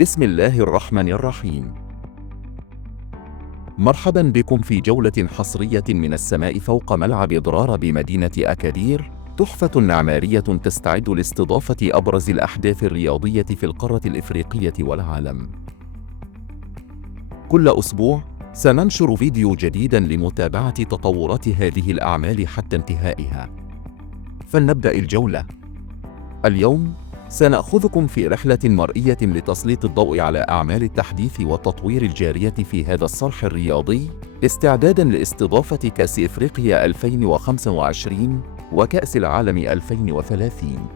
بسم الله الرحمن الرحيم. مرحبا بكم في جولة حصرية من السماء فوق ملعب أدرار بمدينة أكادير، تحفة معمارية تستعد لاستضافة أبرز الأحداث الرياضية في القارة الإفريقية والعالم. كل أسبوع سننشر فيديو جديدا لمتابعة تطورات هذه الأعمال حتى انتهائها. فلنبدأ الجولة. اليوم سنأخذكم في رحلة مرئية لتسليط الضوء على أعمال التحديث والتطوير الجارية في هذا الصرح الرياضي، استعدادا لاستضافة كأس إفريقيا 2025 وكأس العالم 2030.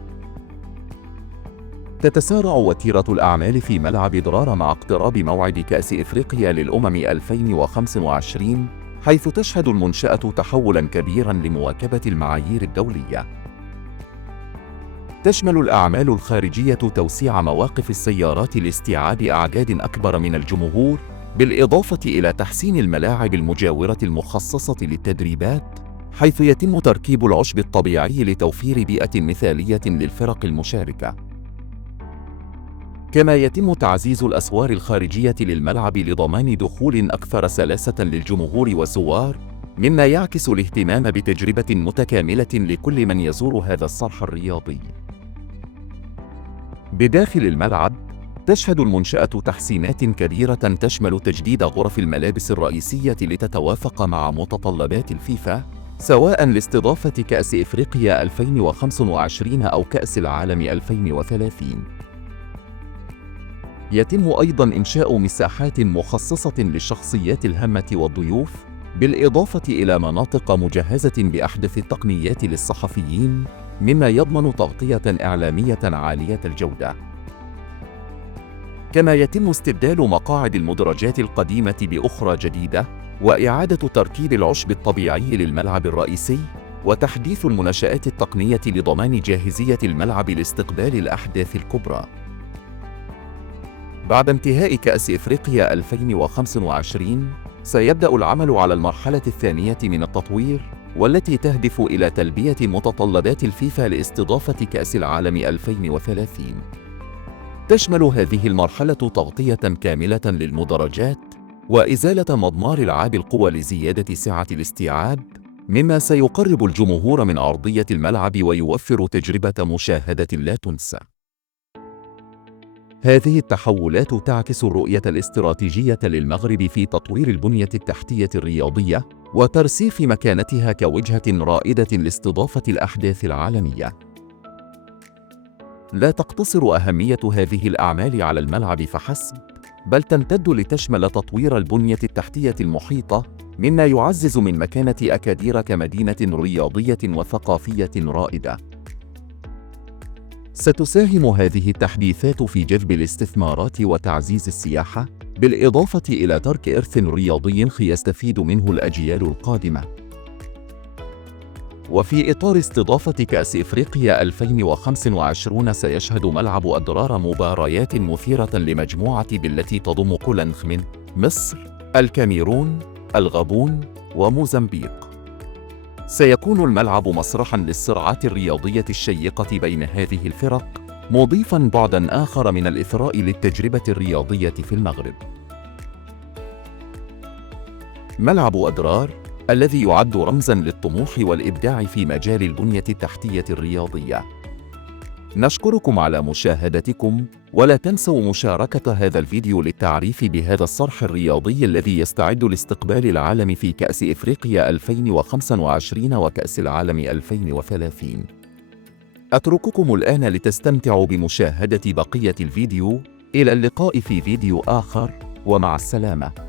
تتسارع وتيرة الأعمال في ملعب أدرار مع اقتراب موعد كأس إفريقيا للأمم 2025، حيث تشهد المنشأة تحولاً كبيراً لمواكبة المعايير الدولية. تشمل الأعمال الخارجية توسيع مواقف السيارات لاستيعاب أعداد أكبر من الجمهور، بالإضافة إلى تحسين الملاعب المجاورة المخصصة للتدريبات، حيث يتم تركيب العشب الطبيعي لتوفير بيئة مثالية للفرق المشاركة. كما يتم تعزيز الأسوار الخارجية للملعب لضمان دخول أكثر سلاسة للجمهور والزوار، مما يعكس الاهتمام بتجربة متكاملة لكل من يزور هذا الصرح الرياضي. بداخل الملعب تشهد المنشأة تحسينات كبيرة تشمل تجديد غرف الملابس الرئيسية لتتوافق مع متطلبات الفيفا، سواء لاستضافة كأس إفريقيا 2025 أو كأس العالم 2030. يتم أيضاً إنشاء مساحات مخصصة للشخصيات الهامة والضيوف، بالإضافة إلى مناطق مجهزة بأحدث التقنيات للصحفيين، مما يضمن تغطية إعلامية عالية الجودة. كما يتم استبدال مقاعد المدرجات القديمة بأخرى جديدة، وإعادة تركيب العشب الطبيعي للملعب الرئيسي، وتحديث المنشآت التقنية لضمان جاهزية الملعب لاستقبال الأحداث الكبرى. بعد انتهاء كأس إفريقيا 2025 سيبدأ العمل على المرحلة الثانية من التطوير، والتي تهدف إلى تلبية متطلبات الفيفا لاستضافة كأس العالم 2030. تشمل هذه المرحلة تغطية كاملة للمدرجات، وإزالة مضمار لعاب القوى لزيادة سعة الاستيعاب، مما سيقرب الجمهور من أرضية الملعب ويوفر تجربة مشاهدة لا تنسى. هذه التحولات تعكس الرؤية الاستراتيجية للمغرب في تطوير البنية التحتية الرياضية، وترسيخ مكانتها كوجهة رائدة لاستضافة الأحداث العالمية. لا تقتصر أهمية هذه الأعمال على الملعب فحسب، بل تمتد لتشمل تطوير البنية التحتية المحيطة، مما يعزز من مكانة أكادير كمدينة رياضية وثقافية رائدة. ستساهم هذه التحديثات في جذب الاستثمارات وتعزيز السياحة، بالإضافة إلى ترك إرث رياضي يستفيد منه الأجيال القادمة. وفي إطار استضافة كأس إفريقيا 2025 سيشهد ملعب أدرار مباريات مثيرة لمجموعة التي تضم كل من مصر، الكاميرون، الغابون، وموزمبيق. سيكون الملعب مسرحاً للصراعات الرياضية الشيقة بين هذه الفرق، مضيفاً بعداً آخر من الإثراء للتجربة الرياضية في المغرب. ملعب أدرار، الذي يعد رمزاً للطموح والإبداع في مجال البنية التحتية الرياضية. نشكركم على مشاهدتكم، ولا تنسوا مشاركة هذا الفيديو للتعريف بهذا الصرح الرياضي الذي يستعد لاستقبال العالم في كأس إفريقيا 2025 وكأس العالم 2030. أترككم الآن لتستمتعوا بمشاهدة بقية الفيديو. إلى اللقاء في فيديو آخر، ومع السلامة.